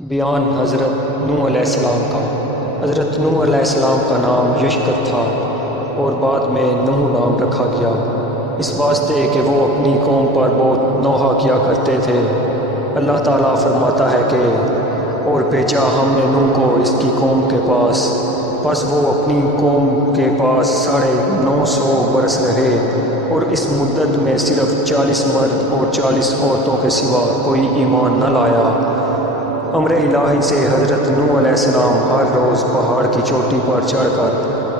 بیان حضرت نوح علیہ السلام کا۔ حضرت نوح علیہ السلام کا نام یشکر تھا اور بعد میں نوح نام رکھا گیا، اس واسطے کہ وہ اپنی قوم پر بہت نوحہ کیا کرتے تھے۔ اللہ تعالیٰ فرماتا ہے کہ اور بھیجا ہم نے نوح کو اس کی قوم کے پاس، پس وہ اپنی قوم کے پاس 950 برس رہے، اور اس مدت میں صرف 40 مرد اور 40 عورتوں کے سوا کوئی ایمان نہ لایا۔ امر الہی سے حضرت نوح علیہ السلام ہر روز پہاڑ کی چوٹی پر چڑھ کر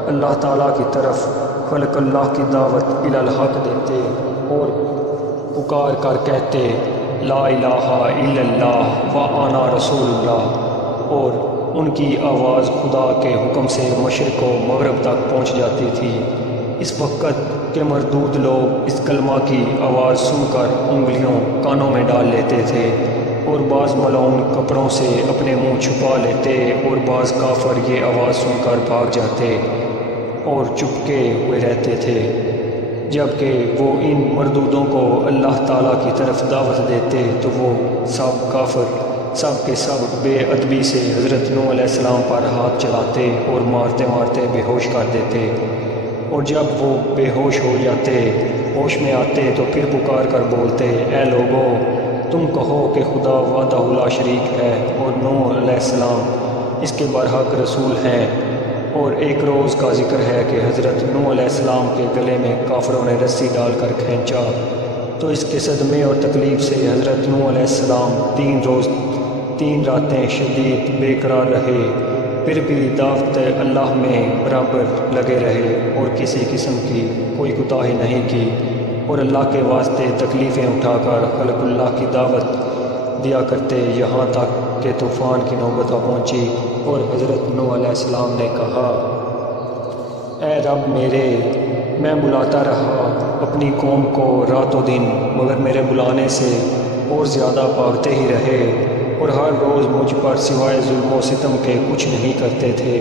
اللہ تعالیٰ کی طرف خلق اللہ کی دعوت الی الحق دیتے اور پکار کر کہتے لا الہ الا اللہ وانا رسول اللہ، اور ان کی آواز خدا کے حکم سے مشرق و مغرب تک پہنچ جاتی تھی۔ اس وقت کے مردود لوگ اس کلمہ کی آواز سن کر انگلیوں کانوں میں ڈال لیتے تھے، اور بعض ملعون کپڑوں سے اپنے منہ چھپا لیتے، اور بعض کافر یہ آواز سن کر بھاگ جاتے اور چپکے ہوئے رہتے تھے۔ جبکہ وہ ان مردودوں کو اللہ تعالیٰ کی طرف دعوت دیتے تو وہ سب کافر سب کے سب بے ادبی سے حضرت نوح علیہ السلام پر ہاتھ چلاتے اور مارتے مارتے بے ہوش کر دیتے، اور جب وہ بے ہوش ہو جاتے ہوش میں آتے تو پھر پکار کر بولتے اے لوگو، تم کہو کہ خدا وحدہ لا شریک ہے اور نوح علیہ السلام اس کے برحق رسول ہیں۔ اور ایک روز کا ذکر ہے کہ حضرت نوح علیہ السلام کے گلے میں کافروں نے رسی ڈال کر کھینچا، تو اس کے صدمے اور تکلیف سے حضرت نوح علیہ السلام 3 روز 3 راتیں شدید بے قرار رہے، پھر بھی دعوت اللہ میں برابر لگے رہے اور کسی قسم کی کوئی کوتاہی نہیں کی، اور اللہ کے واسطے تکلیفیں اٹھا کر خلق اللہ کی دعوت دیا کرتے، یہاں تک کہ طوفان کی نوبت آ پہنچی اور حضرت نوح علیہ السلام نے کہا اے رب میرے، میں بلاتا رہا اپنی قوم کو رات و دن، مگر میرے بلانے سے اور زیادہ بھاگتے ہی رہے، اور ہر روز مجھ پر سوائے ظلم و ستم کے کچھ نہیں کرتے تھے،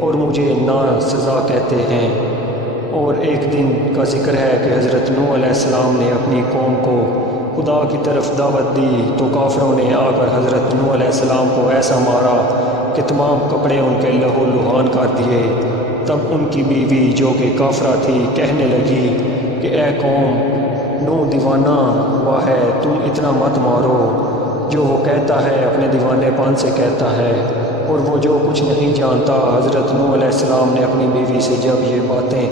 اور مجھے نا سزا کہتے ہیں۔ اور ایک دن کا ذکر ہے کہ حضرت نوح علیہ السلام نے اپنی قوم کو خدا کی طرف دعوت دی تو کافروں نے آ کر حضرت نوح علیہ السلام کو ایسا مارا کہ تمام کپڑے ان کے لہو لہان کر دیے۔ تب ان کی بیوی جو کہ کافرہ تھی کہنے لگی کہ اے قوم، نوح دیوانہ ہوا ہے، تم اتنا مت مارو، جو وہ کہتا ہے اپنے دیوانے پن سے کہتا ہے، اور وہ جو کچھ نہیں جانتا۔ حضرت نوح علیہ السلام نے اپنی بیوی سے جب یہ باتیں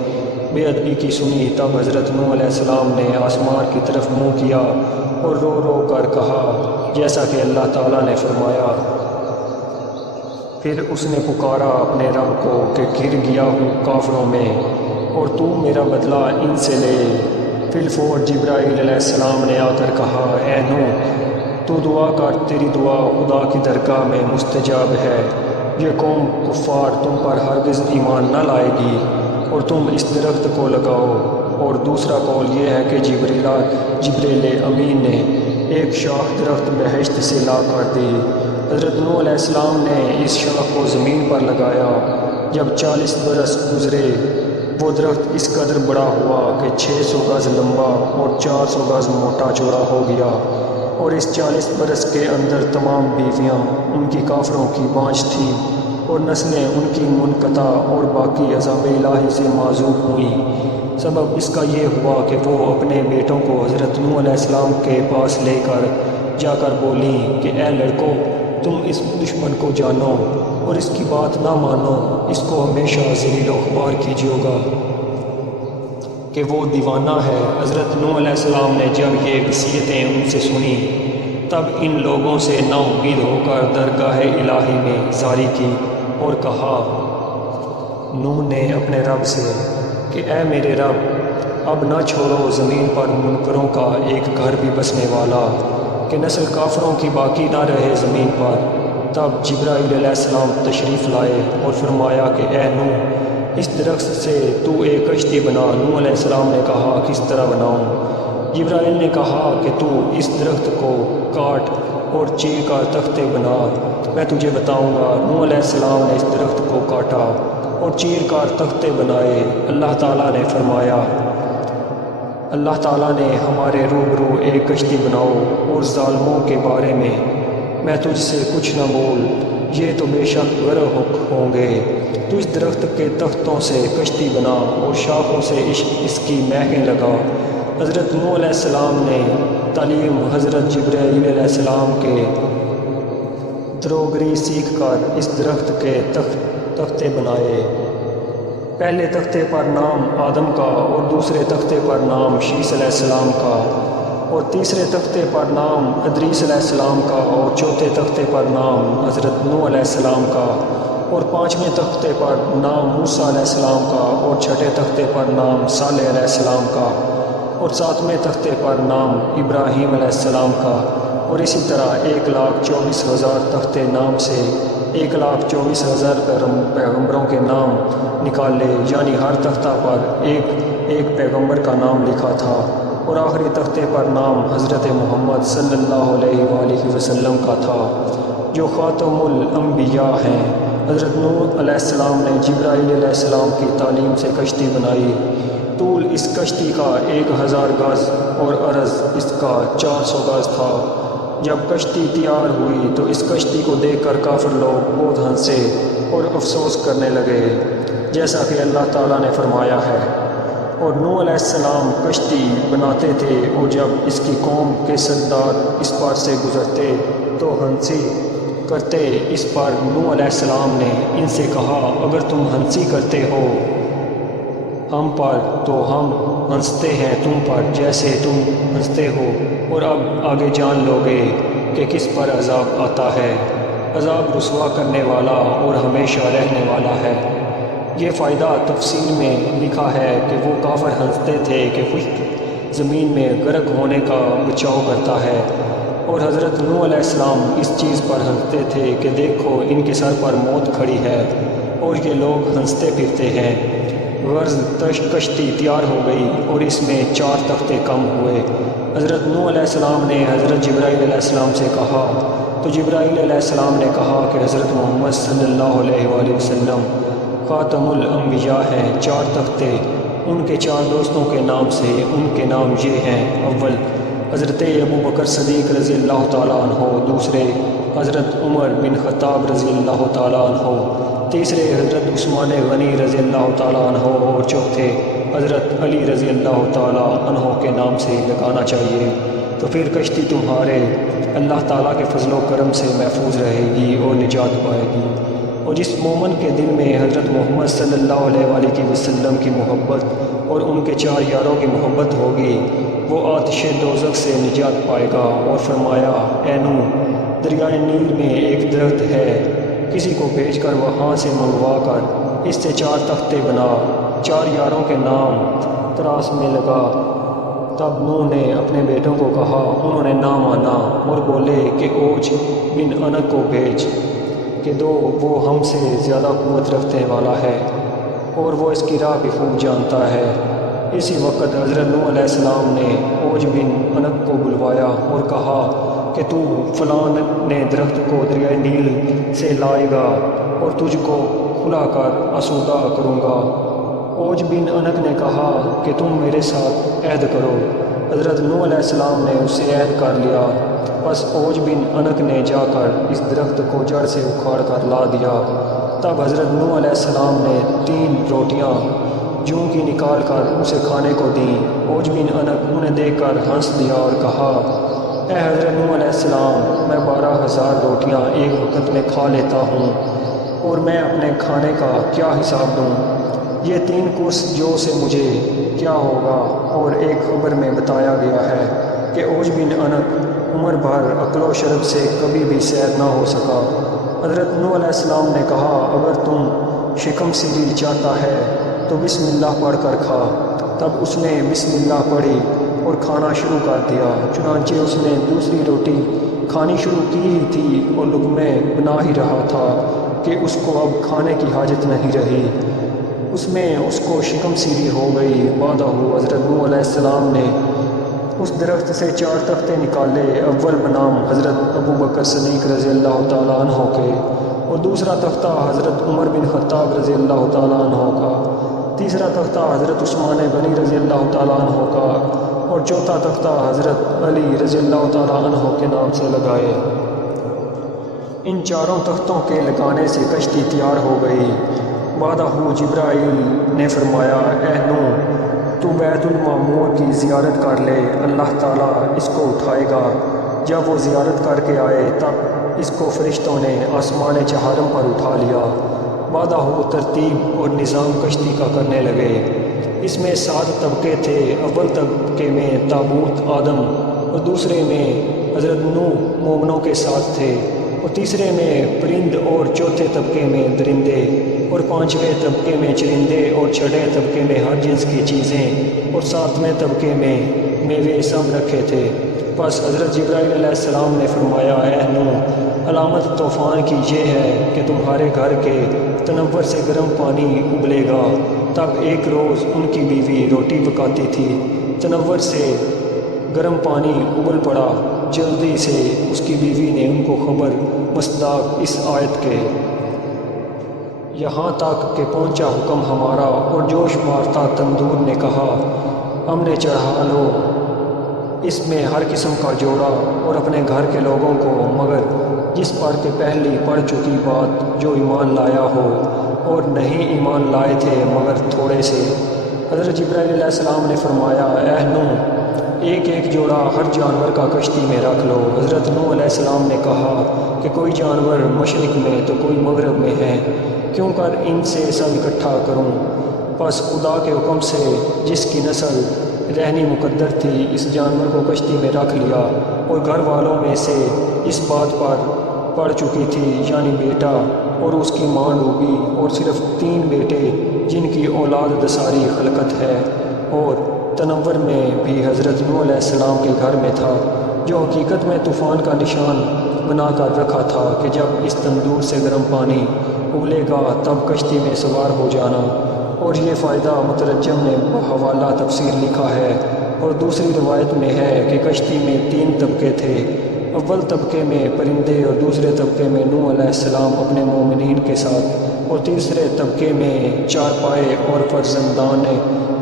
بے ادبی کی سنی، تب حضرت نوح علیہ السلام نے آسمان کی طرف منہ کیا اور رو رو کر کہا جیسا کہ اللہ تعالیٰ نے فرمایا۔ پھر اس نے پکارا اپنے رب کو کہ گر گیا ہوں کافروں میں، اور تو میرا بدلہ ان سے لے۔ فی الفور جبرائیل علیہ السلام نے آ کر کہا اے نوح، تو دعا کر، تیری دعا خدا کی درگاہ میں مستجاب ہے۔ یہ قوم کفار تم پر ہرگز ایمان نہ لائے گی، اور تم اس درخت کو لگاؤ۔ اور دوسرا قول یہ ہے کہ جبریل امین نے ایک شاخ درخت بہشت سے لا کر دی۔ حضرت نوح علیہ السلام نے اس شاخ کو زمین پر لگایا۔ جب 40 برس گزرے، وہ درخت اس قدر بڑا ہوا کہ 600 گز لمبا اور 400 گز موٹا چوڑا ہو گیا، اور اس 40 برس کے اندر تمام بیویاں ان کی کافروں کی بانجھ تھیں، اور نسلیں ان کی منقطع اور باقی عذاب الہی سے معذور ہوئیں۔ سبب اس کا یہ ہوا کہ وہ اپنے بیٹوں کو حضرت نوح علیہ السلام کے پاس لے کر جا کر بولیں کہ اے لڑکو، تم اس دشمن کو جانو اور اس کی بات نہ مانو، اس کو ہمیشہ ذلیل و خوار کیجیے گا کہ وہ دیوانہ ہے۔ حضرت نوح علیہ السلام نے جب یہ وصیتیں ان سے سنی، تب ان لوگوں سے نا امید ہو کر درگاہ الہی میں زاری کی اور کہا نوح نے اپنے رب سے کہ اے میرے رب، اب نہ چھوڑو زمین پر منکروں کا ایک گھر بھی بسنے والا، کہ نسل کافروں کی باقی نہ رہے زمین پر۔ تب جبرائیل علیہ السلام تشریف لائے اور فرمایا کہ اے نوح، اس درخت سے تو ایک کشتی بنا۔ نوح علیہ السلام نے کہا کس طرح بناؤں؟ جبرائیل نے کہا کہ تو اس درخت کو کاٹ اور چیر کر تختے بنا، میں تجھے بتاؤں گا۔ نوح علیہ السلام نے اس درخت کو کاٹا اور چیر کر تختے بنائے۔ اللہ تعالیٰ نے فرمایا، اللہ تعالیٰ نے ہمارے روبرو ایک کشتی بناؤ اور ظالموں کے بارے میں میں تجھ سے کچھ نہ بول، یہ تو بے شک غرق ہوں گے۔ تو اس درخت کے تختوں سے کشتی بنا اور شاخوں سے اس کی میخیں لگا۔ حضرت نوح علیہ السلام نے تعلیم حضرت جبرائیل علیہ السلام کے دروگری سیکھ کر اس درخت کے تختے بنائے۔ پہلے تختے پر نام آدم کا اور دوسرے تختے پر نام شیس علیہ السلام کا اور تیسرے تختے پر نام ادریس علیہ السلام کا اور چوتھے تختے پر نام حضرت نوح علیہ السلام کا اور پانچویں تختے پر نام موسیٰ علیہ السلام کا اور چھٹے تختے پر نام صالح علیہ السلام کا اور ساتویں تختے پر نام ابراہیم علیہ السلام کا، اور اسی طرح 1,24,000 تختے نام سے 1,24,000 پیغمبروں کے نام نکالے، یعنی ہر تختہ پر ایک پیغمبر کا نام لکھا تھا، اور آخری تختے پر نام حضرت محمد صلی اللہ علیہ وآلہ وسلم کا تھا جو خاتم الانبیاء ہیں۔ حضرت نوح علیہ السلام نے جبرائیل علیہ السلام کی تعلیم سے کشتی بنائی۔ طول اس کشتی کا 1000 گز اور عرض اس کا 400 گز تھا۔ جب کشتی تیار ہوئی تو اس کشتی کو دیکھ کر کافر لوگ بہت ہنسے اور افسوس کرنے لگے، جیسا کہ اللہ تعالیٰ نے فرمایا ہے۔ اور نوح علیہ السلام کشتی بناتے تھے، اور جب اس کی قوم کے سردار اس پر سے گزرتے تو ہنسی کرتے اس پر۔ نوح علیہ السلام نے ان سے کہا، اگر تم ہنسی کرتے ہو ہم پر تو ہم ہنستے ہیں تم پر جیسے تم ہنستے ہو، اور اب آگے جان لو گے کہ کس پر عذاب آتا ہے۔ عذاب رسوا کرنے والا اور ہمیشہ رہنے والا ہے۔ یہ فائدہ تفصیل میں لکھا ہے کہ وہ کافر ہنستے تھے کہ خشک زمین میں غرق ہونے کا بچاؤ کرتا ہے، اور حضرت نوح علیہ السلام اس چیز پر ہنستے تھے کہ دیکھو ان کے سر پر موت کھڑی ہے اور یہ لوگ ہنستے پھرتے ہیں۔ غرض کشتی تیار ہو گئی اور اس میں 4 تختے کم ہوئے۔ حضرت نوح علیہ السلام نے حضرت جبرائیل علیہ السلام سے کہا تو جبرائیل علیہ السلام نے کہا کہ حضرت محمد صلی اللہ علیہ وآلہ وسلم خاتم الانبیاء ہیں۔ 4 تختے ان کے 4 دوستوں کے نام سے، ان کے نام یہ ہیں: اول حضرت ابوبکر صدیق رضی اللہ تعالیٰ عنہ، دوسرے حضرت عمر بن خطاب رضی اللہ تعالیٰ عنہ، تیسرے حضرت عثمان غنی رضی اللہ تعالیٰ عنہ، اور چوتھے حضرت علی رضی اللہ تعالیٰ عنہ کے نام سے لگانا چاہیے، تو پھر کشتی تمہارے اللہ تعالیٰ کے فضل و کرم سے محفوظ رہے گی اور نجات پائے گی۔ اور جس مومن کے دل میں حضرت محمد صلی اللہ علیہ وآلہ وسلم کی محبت اور ان کے 4 یاروں کی محبت ہوگی، وہ آتش دوزخ سے نجات پائے گا۔ اور فرمایا، اے نوح، دریائے نیل میں ایک درخت ہے، کسی کو بھیج کر وہاں سے منگوا کر اس سے 4 تختے بنا، 4 یاروں کے نام تراس میں لگا۔ تب نوح نے اپنے بیٹوں کو کہا، انہوں نے نہ مانا اور بولے کہ اوج بن انق کو بھیج کہ وہ ہم سے زیادہ قوت رکھنے والا ہے اور وہ اس کی راہ بھی خوب جانتا ہے۔ اسی وقت حضرت نوح علیہ السلام نے اوج بن انق کو بلوایا اور کہا کہ تو فلاں نے درخت کو دریائے نیل سے لائے گا اور تجھ کو کھلا کر آسودہ کروں گا۔ اوج بن انق نے کہا کہ تم میرے ساتھ عہد کرو۔ حضرت نوح علیہ السلام نے اس سے عہد کر لیا۔ بس اوج بن انق نے جا کر اس درخت کو جڑ سے اکھاڑ کر لا دیا۔ تب حضرت نوح علیہ السلام نے 3 روٹیاں جوں کی نکال کر اسے کھانے کو دیں۔ اوج بن انق انہیں دیکھ کر ہنس دیا اور کہا، اے حضرت نوح علیہ السلام، میں 12,000 روٹیاں ایک وقت میں کھا لیتا ہوں، اور میں اپنے کھانے کا کیا حساب دوں؟ یہ 3 کس جو سے مجھے کیا ہوگا؟ اور ایک خبر میں بتایا گیا ہے کہ اوج بن انق عمر بھر عقل و شرب سے کبھی بھی سیر نہ ہو سکا۔ حضرت نوح علیہ السلام نے کہا، اگر تم شکم سیری چاہتا ہے تو بسم اللہ پڑھ کر کھا۔ تب اس نے بسم اللہ پڑھی اور کھانا شروع کر دیا۔ چنانچہ اس نے دوسری روٹی کھانی شروع کی ہی تھی اور لقمے بنا ہی رہا تھا کہ اس کو اب کھانے کی حاجت نہیں رہی۔ اس میں اس کو شکم سیری ہو گئی۔ بعد حضرت نوح علیہ السلام نے اس درخت سے 4 تختے نکالے، اول بنام حضرت ابوبکر صدیق رضی اللہ تعالیٰ عنہ کے، اور دوسرا تختہ حضرت عمر بن خطاب رضی اللہ تعالیٰ عنہ کا، تیسرا تختہ حضرت عثمان غنی رضی اللہ تعالیٰ عنہ کا، اور چوتھا تختہ حضرت علی رضی اللہ تعالیٰ عنہ کے نام سے لگائے۔ ان چاروں تختوں کے لگانے سے کشتی تیار ہو گئی۔ بعدہ جبرائیل نے فرمایا، اے نوح، تو بیت المعمور کی زیارت کر لے، اللہ تعالیٰ اس کو اٹھائے گا۔ جب وہ زیارت کر کے آئے تب اس کو فرشتوں نے آسمان چہارم پر اٹھا لیا۔ بعدہ ترتیب اور نظام کشتی کا کرنے لگے۔ اس میں 7 طبقے تھے۔ اول طبقے میں تابوت آدم اور دوسرے میں حضرت نوح مومنوں کے ساتھ تھے، اور تیسرے میں پرند، اور چوتھے طبقے میں درندے، اور 5ویں طبقے میں چرندے، اور 6ویں طبقے میں ہر جنس کی چیزیں، اور 7ویں طبقے میں میوے سب رکھے تھے۔ پس حضرت جبرائیل علیہ السلام نے فرمایا، اے نوح، علامت طوفان کی یہ ہے کہ تمہارے گھر کے تنور سے گرم پانی ابلے گا۔ تب ایک روز ان کی بیوی روٹی پکاتی تھی، تنور سے گرم پانی ابل پڑا۔ جلدی سے اس کی بیوی نے ان کو خبر مصداق اس آیت کے یہاں تک کہ پہنچا حکم ہمارا، اور جوش مارتا تندور نے کہا، ہم نے چڑھا لو اس میں ہر قسم کا جوڑا اور اپنے گھر کے لوگوں کو، مگر جس پر کہ پہلی پڑھ چکی بات جو ایمان لایا ہو، اور نہیں ایمان لائے تھے مگر تھوڑے سے۔ حضرت جبرائیل علیہ السلام نے فرمایا، اے نوح، ایک ایک جوڑا ہر جانور کا کشتی میں رکھ لو۔ حضرت نوح علیہ السلام نے کہا کہ کوئی جانور مشرق میں تو کوئی مغرب میں ہے، کیوں کر ان سے سب اکٹھا کروں؟ پس خدا کے حکم سے جس کی نسل رہنی مقدر تھی، اس جانور کو کشتی میں رکھ لیا، اور گھر والوں میں سے اس بات پر پڑ چکی تھی، یعنی بیٹا اور اس کی ماں ڈوبی، اور صرف 3 بیٹے جن کی اولاد دساری خلقت ہے، اور تنور میں بھی حضرت نوح علیہ السلام کے گھر میں تھا، جو حقیقت میں طوفان کا نشان بنا کر رکھا تھا کہ جب اس تندور سے گرم پانی ابلے گا تب کشتی میں سوار ہو جانا۔ اور یہ فائدہ مترجم نے بحوالہ تفسیر لکھا ہے، اور دوسری روایت میں ہے کہ کشتی میں 3 طبقے تھے۔ اول طبقے میں پرندے، اور دوسرے طبقے میں نوح علیہ السلام اپنے مومنین کے ساتھ، اور تیسرے طبقے میں 4 پائے اور فرزندان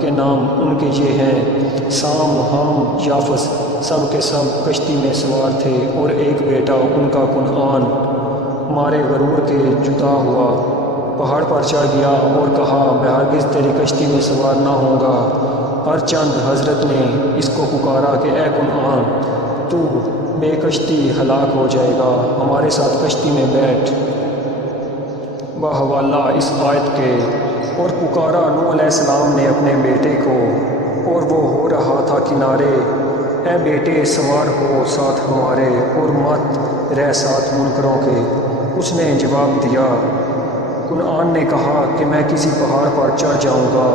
کے نام ان کے یہ ہیں، سام، حام، یافس، سب کے سب کشتی میں سوار تھے، اور ایک بیٹا ان کا کنعان مارے غرور کے جدا ہوا، پہاڑ پر چڑھ گیا اور کہا، میں ہرگز تیری کشتی میں سوار نہ ہوں گا۔ ہر چند حضرت نے اس کو پکارا کہ اے کنعان، تو بے کشتی ہلاک ہو جائے گا، ہمارے ساتھ کشتی میں بیٹھ۔ بحوالہ اس آیت کے اور پکارا نوح علیہ السلام نے اپنے بیٹے کو، اور وہ ہو رہا تھا کنارے، اے بیٹے سوار ہو ساتھ ہمارے، اور مت رہ ساتھ منکروں کے۔ اس نے جواب دیا، کنعان نے کہا کہ میں کسی پہاڑ پر چڑھ جاؤں گا،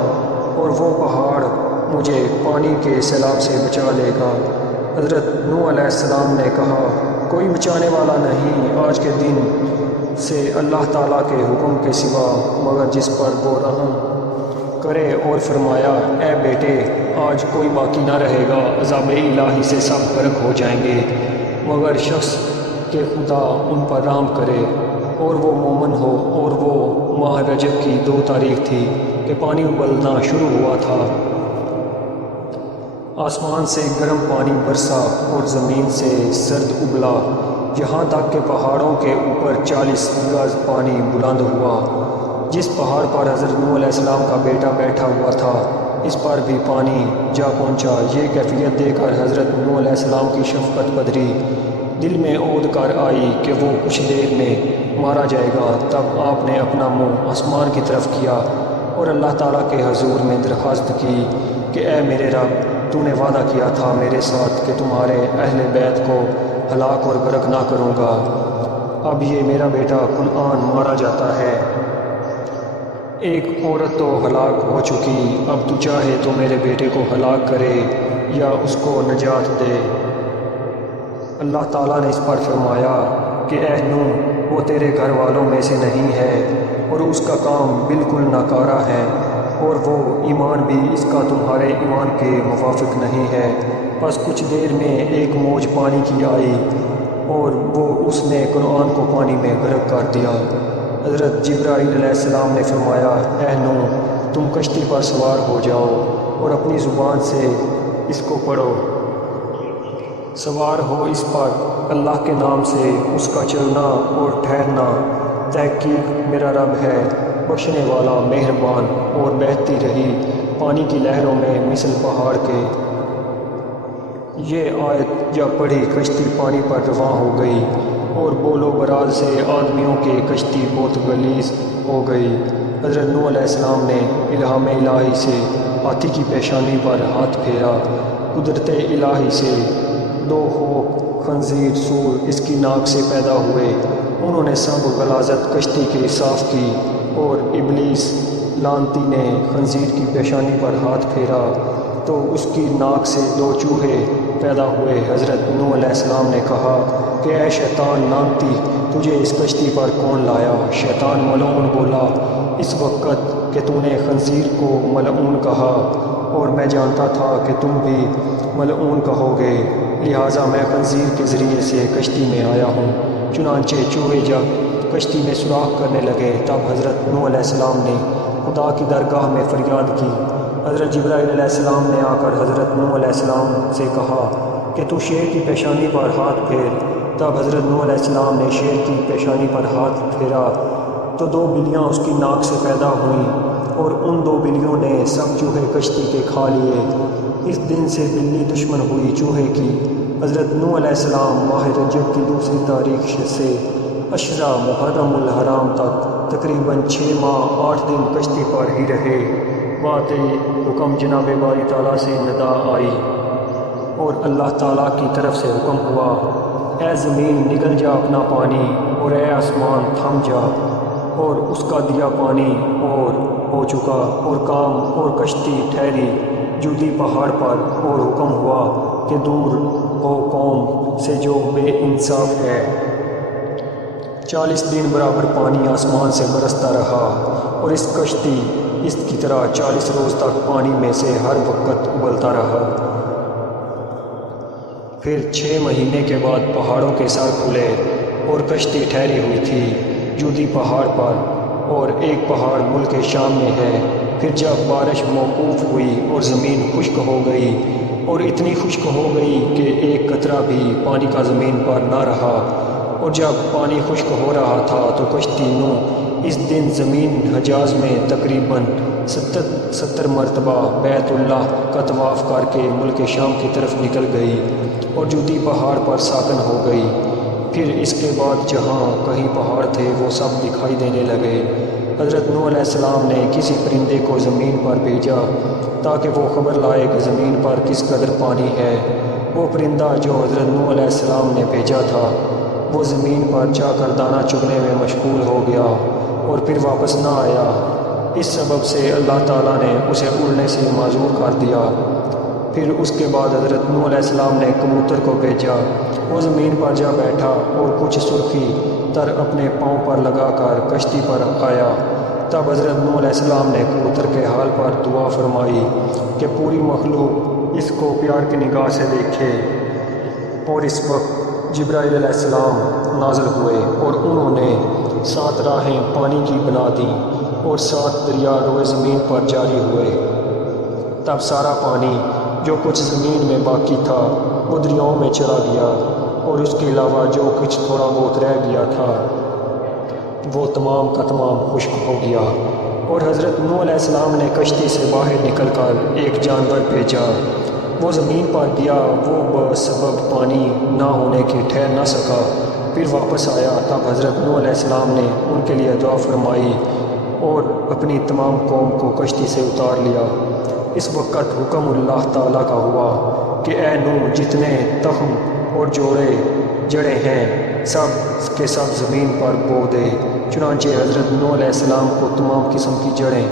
اور وہ پہاڑ مجھے پانی کے سیلاب سے بچا لے گا۔ حضرت نوح علیہ السلام نے کہا، کوئی بچانے والا نہیں آج کے دن سے اللہ تعالیٰ کے حکم کے سوا، مگر جس پر وہ رحم کرے، اور فرمایا، اے بیٹے آج کوئی باقی نہ رہے گا، عذاب الہی سے سب غرق ہو جائیں گے، مگر شخص کہ خدا ان پر رحم کرے اور وہ مومن ہو۔ اور وہ ماہ رجب کی 2 تاریخ تھی کہ پانی ابلنا شروع ہوا تھا، آسمان سے گرم پانی برسا اور زمین سے سرد ابلا، یہاں تک کہ پہاڑوں کے اوپر 40 گز پانی بلند ہوا۔ جس پہاڑ پر حضرت نوح علیہ السلام کا بیٹا بیٹھا ہوا تھا، اس پر بھی پانی جا پہنچا۔ یہ کیفیت دے کر حضرت نوح علیہ السلام کی شفقت بدری دل میں اود کر آئی کہ وہ کچھ دیر میں مارا جائے گا۔ تب آپ نے اپنا منہ آسمان کی طرف کیا اور اللہ تعالیٰ کے حضور میں درخواست کی کہ اے میرے رب، تو نے وعدہ کیا تھا میرے ساتھ کہ تمہارے اہل بیت کو ہلاک اور غرق نہ کروں گا۔ اب یہ میرا بیٹا کنعان مارا جاتا ہے، ایک عورت تو ہلاک ہو چکی، اب تو چاہے تو میرے بیٹے کو ہلاک کرے یا اس کو نجات دے۔ اللہ تعالیٰ نے اس پر فرمایا کہ اے نوح، وہ تیرے گھر والوں میں سے نہیں ہے، اور اس کا کام بالکل ناکارہ ہے، اور وہ ایمان بھی اس کا تمہارے ایمان کے موافق نہیں ہے۔ پس کچھ دیر میں ایک موج پانی کی آئی، اور وہ اس نے کنعان کو پانی میں غرق کر دیا۔ حضرت جبرائیل علیہ السلام نے فرمایا، اے نوح، تم کشتی پر سوار ہو جاؤ اور اپنی زبان سے اس کو پڑھو۔ سوار ہو اس پر اللہ کے نام سے، اس کا چلنا اور ٹھہرنا۔ تحقیق میرا رب ہے بخشنے والا مہربان، اور بہتی رہی پانی کی لہروں میں مثل پہاڑ کے۔ یہ آیت جب پڑھی کشتی پانی پر رواں ہو گئی، اور بول و برال سے آدمیوں کے کشتی بہت غلیظ ہو گئی۔ حضرت نوح علیہ السلام نے الہام الہی سے ہاتھی کی پیشانی پر ہاتھ پھیرا۔ قدرت الہی سے دو خوک خنزیر سور اس کی ناک سے پیدا ہوئے۔ انہوں نے سب غلاظت کشتی کی صاف کی، اور ابلیس لعنتی نے خنزیر کی پیشانی پر ہاتھ پھیرا تو اس کی ناک سے دو چوہے پیدا ہوئے۔ حضرت نوح علیہ السلام نے کہا کہ اے شیطان لعنتی، تجھے اس کشتی پر کون لایا؟ شیطان ملعون بولا، اس وقت کہ تو نے خنزیر کو ملعون کہا، اور میں جانتا تھا کہ تم بھی ملعون کہو گے، لہٰذا میں خنزیر کے ذریعے سے کشتی میں آیا ہوں۔ چنانچہ چوہے جب کشتی میں سوراخ کرنے لگے، تب حضرت نوح علیہ السلام نے خدا کی درگاہ میں فریاد کی۔ حضرت جبرائیل علیہ السلام نے آ کر حضرت نوح علیہ السلام سے کہا کہ تو شیر کی پیشانی پر ہاتھ پھیر۔ تب حضرت نوح علیہ السلام نے شیر کی پیشانی پر ہاتھ پھیرا تو دو بلیاں اس کی ناک سے پیدا ہوئیں، اور ان دو بلیوں نے سب چوہے کشتی کے کھا لیے۔ اس دن سے بلی دشمن ہوئی چوہے کی۔ حضرت نوح علیہ السلام ماہ رجب کی دوسری تاریخ سے عشرہ محرم الحرام تک تقریباً 6 ماہ 8 دن کشتی پر ہی رہے۔ بات حکم جناب باری تعالیٰ سے ندا آئی، اور اللہ تعالیٰ کی طرف سے حکم ہوا، اے زمین نگل جا اپنا پانی، اور اے آسمان تھم جا۔ اور اس کا دیا پانی اور ہو چکا، اور کام اور کشتی ٹھہری جودی پہاڑ پر، اور حکم ہوا کہ دور ہو قوم سے جو بے انصاف ہے۔ 40 دن برابر پانی آسمان سے برستا رہا، اور اس کشتی اس کی طرح 40 روز تک پانی میں سے ہر وقت ابلتا رہا۔ پھر 6 مہینے کے بعد پہاڑوں کے سر کھلے، اور کشتی ٹھہری ہوئی تھی جودی پہاڑ پر، اور ایک پہاڑ ملک شام میں ہے۔ پھر جب بارش موقوف ہوئی اور زمین خشک ہو گئی، اور اتنی خشک ہو گئی کہ ایک قطرہ بھی پانی کا زمین پر نہ رہا، اور جب پانی خشک ہو رہا تھا تو کشتی نوح اس دن زمین حجاز میں تقریباً 70 مرتبہ بیت اللہ کا طواف کر کے ملک شام کی طرف نکل گئی، اور جودی پہاڑ پر ساکن ہو گئی۔ پھر اس کے بعد جہاں کہیں پہاڑ تھے وہ سب دکھائی دینے لگے۔ حضرت نوح علیہ السلام نے کسی پرندے کو زمین پر بھیجا تاکہ وہ خبر لائے کہ زمین پر کس قدر پانی ہے۔ وہ پرندہ جو حضرت نوح علیہ السلام نے بھیجا تھا، وہ زمین پر جا کر دانہ چگنے میں مشغول ہو گیا، اور پھر واپس نہ آیا۔ اس سبب سے اللہ تعالیٰ نے اسے اڑنے سے معذور کر دیا۔ پھر اس کے بعد حضرت نوح علیہ السلام نے کبوتر کو بھیجا، وہ زمین پر جا بیٹھا، اور کچھ سرخی تر اپنے پاؤں پر لگا کر کشتی پر آیا۔ تب حضرت نوح علیہ السلام نے کبوتر کے حال پر دعا فرمائی کہ پوری مخلوق اس کو پیار کی نگاہ سے دیکھے۔ اور اس وقت جبرائیل علیہ السلام نازل ہوئے، اور انہوں نے 7 راہیں پانی کی بنا دیں، اور 7 دریا روئے زمین پر جاری ہوئے۔ تب سارا پانی جو کچھ زمین میں باقی تھا وہ دریاؤں میں چلا گیا، اور اس کے علاوہ جو کچھ تھوڑا بہت رہ گیا تھا وہ تمام کا تمام خشک ہو گیا۔ اور حضرت نوح علیہ السلام نے کشتی سے باہر نکل کر ایک جانور بھیجا، وہ زمین پر گیا، وہ بسبب پانی نہ ہونے کے ٹھہر نہ سکا، پھر واپس آیا۔ تب حضرت نوح علیہ السلام نے ان کے لیے دعا فرمائی، اور اپنی تمام قوم کو کشتی سے اتار لیا۔ اس وقت حکم اللہ تعالیٰ کا ہوا کہ اے نوح، جتنے تخم اور جڑیں ہیں سب کے سب زمین پر بو دے۔ چنانچہ حضرت نوح علیہ السلام کو تمام قسم کی جڑیں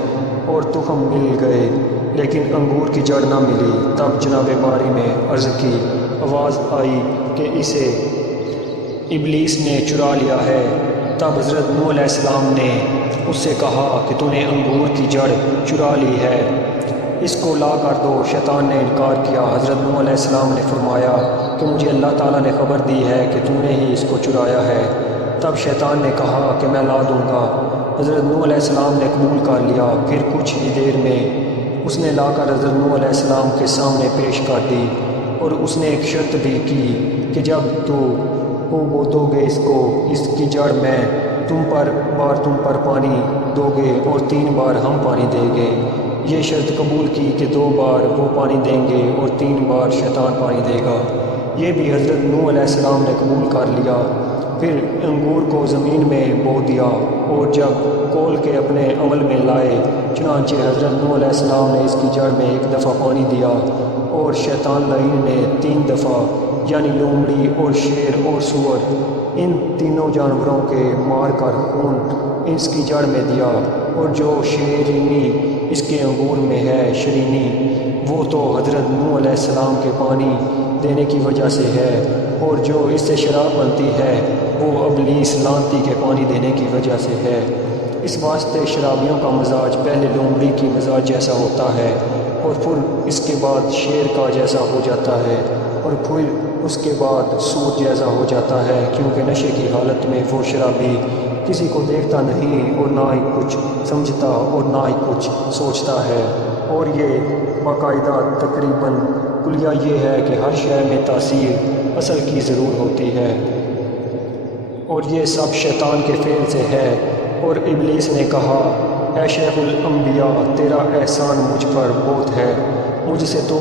اور تخم مل گئے، لیکن انگور کی جڑ نہ ملی۔ تب جناب باری میں عرض کی آواز آئی کہ اسے ابلیس نے چرا لیا ہے۔ تب حضرت نوح علیہ السلام نے اس سے کہا کہ تو نے انگور کی جڑ چرا لی ہے، اس کو لا کر دو۔ شیطان نے انکار کیا۔ حضرت نوح علیہ السلام نے فرمایا کہ مجھے اللہ تعالیٰ نے خبر دی ہے کہ تو نے ہی اس کو چرایا ہے۔ تب شیطان نے کہا کہ میں لا دوں گا۔ حضرت نوح علیہ السلام نے قبول کر لیا۔ پھر کچھ ہی دیر میں اس نے لا کر حضرت نوح علیہ السلام کے سامنے پیش کر دی۔ اور اس نے ایک شرط بھی کی کہ جب تو بو دو گے اس کی جڑ میں تم پر پانی دو گے اور 3 بار ہم پانی دیں گے۔ یہ شرط قبول کی کہ 2 بار وہ پانی دیں گے اور 3 بار شیطان پانی دے گا۔ یہ بھی حضرت نوح علیہ السلام نے قبول کر لیا۔ پھر انگور کو زمین میں بو دیا اور جب کھول کے اپنے عمل میں لائے، چنانچہ حضرت نوح علیہ السلام نے اس کی جڑ میں 1 دفعہ پانی دیا اور شیطان لعین نے 3 دفعہ، یعنی لومڑی اور شیر اور سور، ان تینوں جانوروں کے مار کر خون اس کی جڑ میں دیا، اور جو شیرینی اس کے انگور میں ہے شرینی، وہ تو حضرت نوح علیہ السلام کے پانی دینے کی وجہ سے ہے، اور جو اس سے شراب بنتی ہے وہ ابلیس لعنتی کے پانی دینے کی وجہ سے ہے۔ اس واسطے شرابیوں کا مزاج پہلے لومڑی کی مزاج جیسا ہوتا ہے، اور پھر اس کے بعد شیر کا جیسا ہو جاتا ہے، اور پھر اس کے بعد سور جیسا ہو جاتا ہے، کیونکہ نشے کی حالت میں وہ شرابی کسی کو دیکھتا نہیں اور نہ ہی کچھ سمجھتا اور نہ ہی کچھ سوچتا ہے۔ اور یہ باقاعدہ تقریباً کلیہ یہ ہے کہ ہر شے میں تاثیر اصل کی ضرور ہوتی ہے، اور یہ سب شیطان کے فعل سے ہے۔ اور ابلیس نے کہا، اے شیخ الانبیاء، تیرا احسان مجھ پر بہت ہے، مجھ سے تو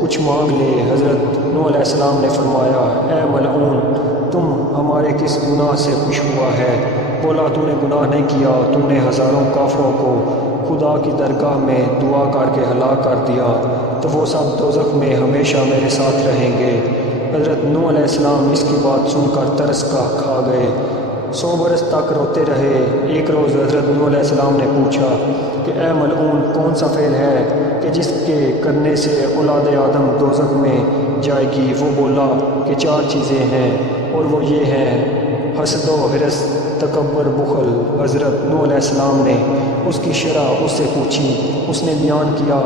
کچھ مانگ لے۔ حضرت نوح علیہ السلام نے فرمایا، اے ملعون، تم ہمارے کس گناہ سے خوش ہوا ہے؟ بولا، تو نے گناہ نہیں کیا، تو نے ہزاروں کافروں کو خدا کی درگاہ میں دعا کر کے ہلاک کر دیا، تو وہ سب دوزخ میں ہمیشہ میرے ساتھ رہیں گے۔ حضرت نوح علیہ السلام اس کی بات سن کر ترس کا کھا گئے، 100 برس تک روتے رہے۔ ایک روز حضرت نوح علیہ السلام نے پوچھا کہ اے ملعون، کون سا فعل ہے کہ جس کے کرنے سے اولاد آدم دوزخ میں جائے گی؟ وہ بولا کہ 4 چیزیں ہیں، اور وہ یہ ہیں: حسد و حرص، تکبر، بخل۔ حضرت نوح علیہ السلام نے اس کی شرح اس سے پوچھی۔ اس نے بیان کیا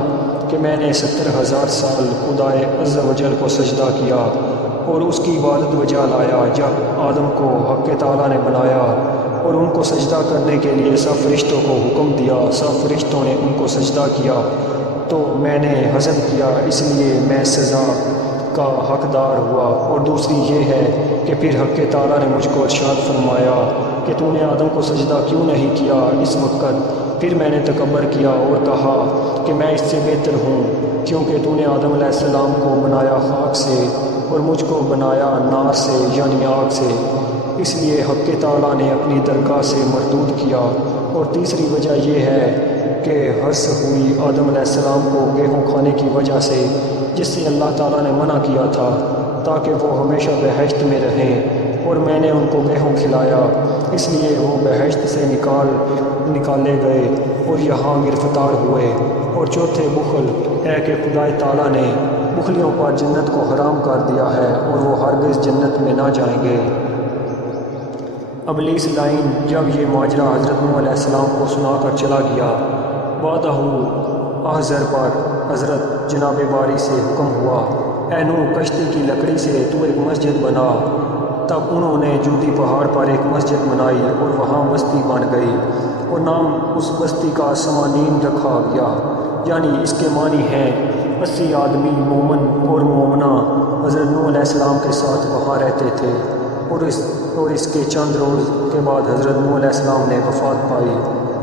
کہ میں نے 70,000 سال خدائے عز و جل کو سجدہ کیا اور اس کی عبادت بجا لایا۔ جب آدم کو حق تعالیٰ نے بنایا اور ان کو سجدہ کرنے کے لیے سب فرشتوں کو حکم دیا، سب فرشتوں نے ان کو سجدہ کیا، تو میں نے حسد کیا، اس لیے میں سزا کا حقدار ہوا۔ اور دوسری یہ ہے کہ پھر حق تعالیٰ نے مجھ کو ارشاد فرمایا کہ تو نے آدم کو سجدہ کیوں نہیں کیا اس وقت؟ پھر میں نے تکبر کیا اور کہا کہ میں اس سے بہتر ہوں، کیونکہ تو نے آدم علیہ السلام کو بنایا خاک سے اور مجھ کو بنایا نار سے، یعنی آگ سے، اس لیے حق تعالیٰ نے اپنی درگاہ سے مردود کیا۔ اور تیسری وجہ یہ ہے کہ حرص ہوئی آدم علیہ السلام کو گیہوں کھانے کی وجہ سے، جس سے اللہ تعالیٰ نے منع کیا تھا تاکہ وہ ہمیشہ بہشت میں رہیں، اور میں نے ان کو گیہوں کھلایا، اس لیے وہ بہشت سے نکالے گئے اور یہاں گرفتار ہوئے۔ اور چوتھے بخل ہے کہ خدا تعالیٰ نے بخلیوں پر جنت کو حرام کر دیا ہے اور وہ ہرگز جنت میں نہ جائیں گے۔ ابلیس لعین جب یہ ماجرا حضرت نوح علیہ السلام کو سنا کر چلا گیا، بعدہ احزر پر حضرت جناب باری سے حکم ہوا، اے نوح، کشتی کی لکڑی سے تو ایک مسجد بنا۔ تب انہوں نے جودی پہاڑ پر ایک مسجد بنائی اور وہاں بستی بن گئی، اور نام اس بستی کا سمانین رکھا گیا، یعنی اس کے معنی ہیں 80 آدمی مومن اور مومنہ حضرت نوح علیہ السلام کے ساتھ وہاں رہتے تھے۔ اور اس کے چند روز کے بعد حضرت نوح علیہ السلام نے وفات پائی۔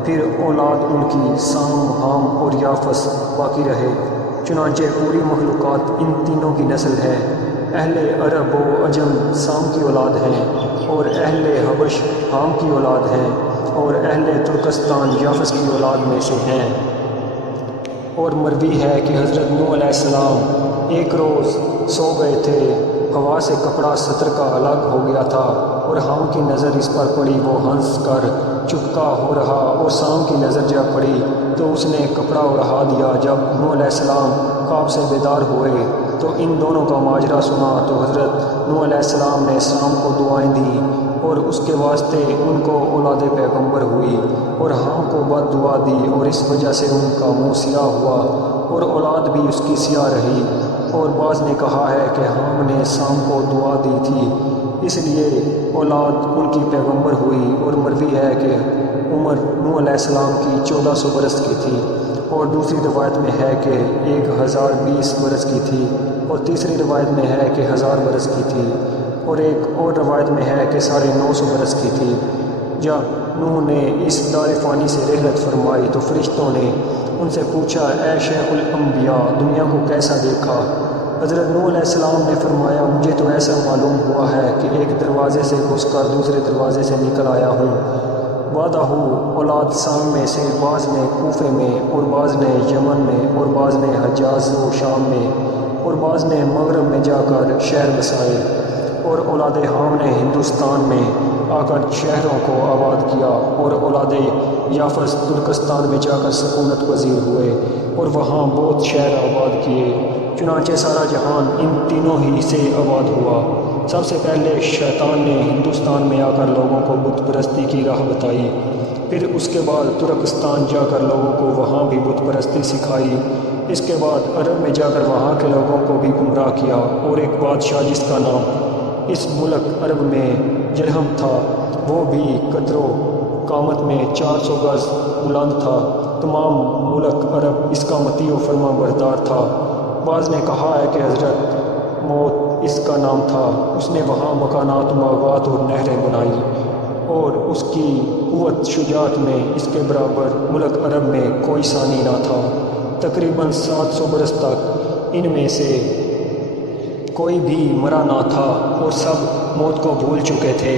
پھر اولاد ان کی سام، حام اور یافس باقی رہے، چنانچہ پوری مخلوقات ان تینوں کی نسل ہے۔ اہل عرب و عجم سام کی اولاد ہیں، اور اہل حبش حام کی اولاد ہیں، اور اہل ترکستان یافس کی اولاد میں سے ہیں۔ اور مروی ہے کہ حضرت نوح علیہ السلام ایک روز سو گئے تھے، ہوا سے کپڑا ستر کا الگ ہو گیا تھا، اور حام کی نظر اس پر پڑی، وہ ہنس کر چپکا ہو رہا، اور سام کی نظر جب پڑی تو اس نے کپڑا اڑا دیا۔ جب نوح علیہ السلام خواب سے بیدار ہوئے تو ان دونوں کا ماجرا سنا، تو حضرت نوح علیہ السلام نے سام کو دعائیں دیں اور اس کے واسطے ان کو اولاد پیغمبر ہوئی، اور حام کو بد دعا دی، اور اس وجہ سے ان کا منہ سیاہ ہوا اور اولاد بھی اس کی سیاہ رہی۔ اور بعض نے کہا ہے کہ حام نے سام کو دعا دی تھی، اس لیے اولاد ان کی پیغمبر ہوئی۔ اور مروی ہے کہ عمر نوح علیہ السلام کی 1400 برس کی تھی۔ اور دوسری روایت میں ہے کہ 1020 برس کی تھی، اور تیسری روایت میں ہے کہ 1000 برس کی تھی، اور ایک اور روایت میں ہے کہ 950 برس کی تھی۔ جب نوح نے اس دار فانی سے رحلت فرمائی تو فرشتوں نے ان سے پوچھا، اے شیخ الانبیاء، دنیا کو کیسا دیکھا؟ حضرت نوح علیہ السلام نے فرمایا، مجھے تو ایسا معلوم ہوا ہے کہ ایک دروازے سے گھس کر دوسرے دروازے سے نکل آیا ہوں۔ وعدہ ہو اولاد سام میں سے بعض نے کوفے میں، اور بعض نے یمن میں، اور بعض نے حجاز و شام میں، اور بعض نے مغرب میں جا کر شہر بسائے، اور اولاد حام نے ہندوستان میں آ کر شہروں کو آباد کیا، اور اولاد یافس ترکستان میں جا کر سکونت پذیر ہوئے اور وہاں بہت شہر آباد کیے۔ چنانچہ سارا جہان ان تینوں ہی سے آباد ہوا۔ سب سے پہلے شیطان نے ہندوستان میں آ کر لوگوں کو بت پرستی کی راہ بتائی، پھر اس کے بعد ترکستان جا کر لوگوں کو وہاں بھی بت پرستی سکھائی، اس کے بعد عرب میں جا کر وہاں کے لوگوں کو بھی گمراہ کیا، اور ایک بادشاہ جس کا نام اس ملک عرب میں جرہم تھا، وہ بھی قدر و قامت میں 400 گز بلند تھا۔ تمام ملک عرب اس کا مطیع و فرما بردار تھا۔ بعض نے کہا ہے کہ حضرت موت اس کا نام تھا، اس نے وہاں مکانات، باغات اور نہریں بنائی، اور اس کی قوت شجاعت میں اس کے برابر ملک عرب میں کوئی ثانی نہ تھا۔ تقریباً 700 برس تک ان میں سے کوئی بھی مرا نہ تھا، اور سب موت کو بھول چکے تھے،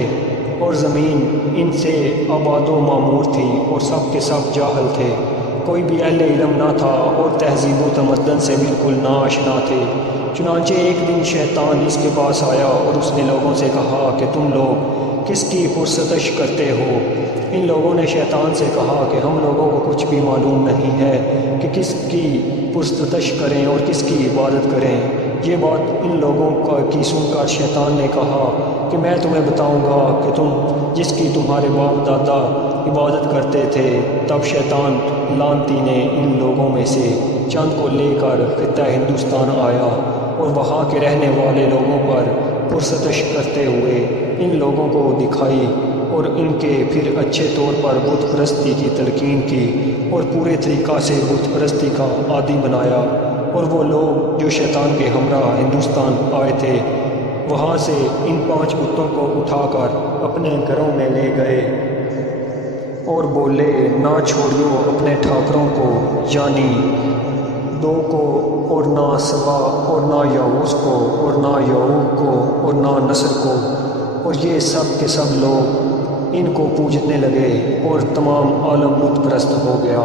اور زمین ان سے آباد و معمور تھی، اور سب کے سب جاہل تھے، کوئی بھی اہل علم نہ تھا، اور تہذیب و تمدن سے بالکل ناآشنا تھے۔ چنانچہ ایک دن شیطان اس کے پاس آیا اور اس نے لوگوں سے کہا کہ تم لوگ کس کی پرستش کرتے ہو؟ ان لوگوں نے شیطان سے کہا کہ ہم لوگوں کو کچھ بھی معلوم نہیں ہے کہ کس کی پرستش کریں اور کس کی عبادت کریں۔ یہ بات ان لوگوں کی سن کر شیطان نے کہا کہ میں تمہیں بتاؤں گا کہ تم جس کی تمہارے باپ دادا عبادت کرتے تھے۔ تب شیطان لعنتی نے ان لوگوں میں سے چند کو لے کر خطہ ہندوستان آیا، اور وہاں کے رہنے والے لوگوں پر پرستش کرتے ہوئے ان لوگوں کو دکھائی، اور ان کے پھر اچھے طور پر بت پرستی کی تلقین کی، اور پورے طریقہ سے بت پرستی کا عادی بنایا۔ اور وہ لوگ جو شیطان کے ہمراہ ہندوستان آئے تھے، وہاں سے ان 5 بتوں کو اٹھا کر اپنے گھروں میں لے گئے اور بولے، نہ چھوڑیو اپنے ٹھاکروں کو، یعنی 2 کو، اور نہ سبا، اور نہ یاؤس کو، اور نہ یعوق کو، اور نہ نصر کو۔ اور یہ سب کے سب لوگ ان کو پوجنے لگے، اور تمام عالم بت پرست ہو گیا۔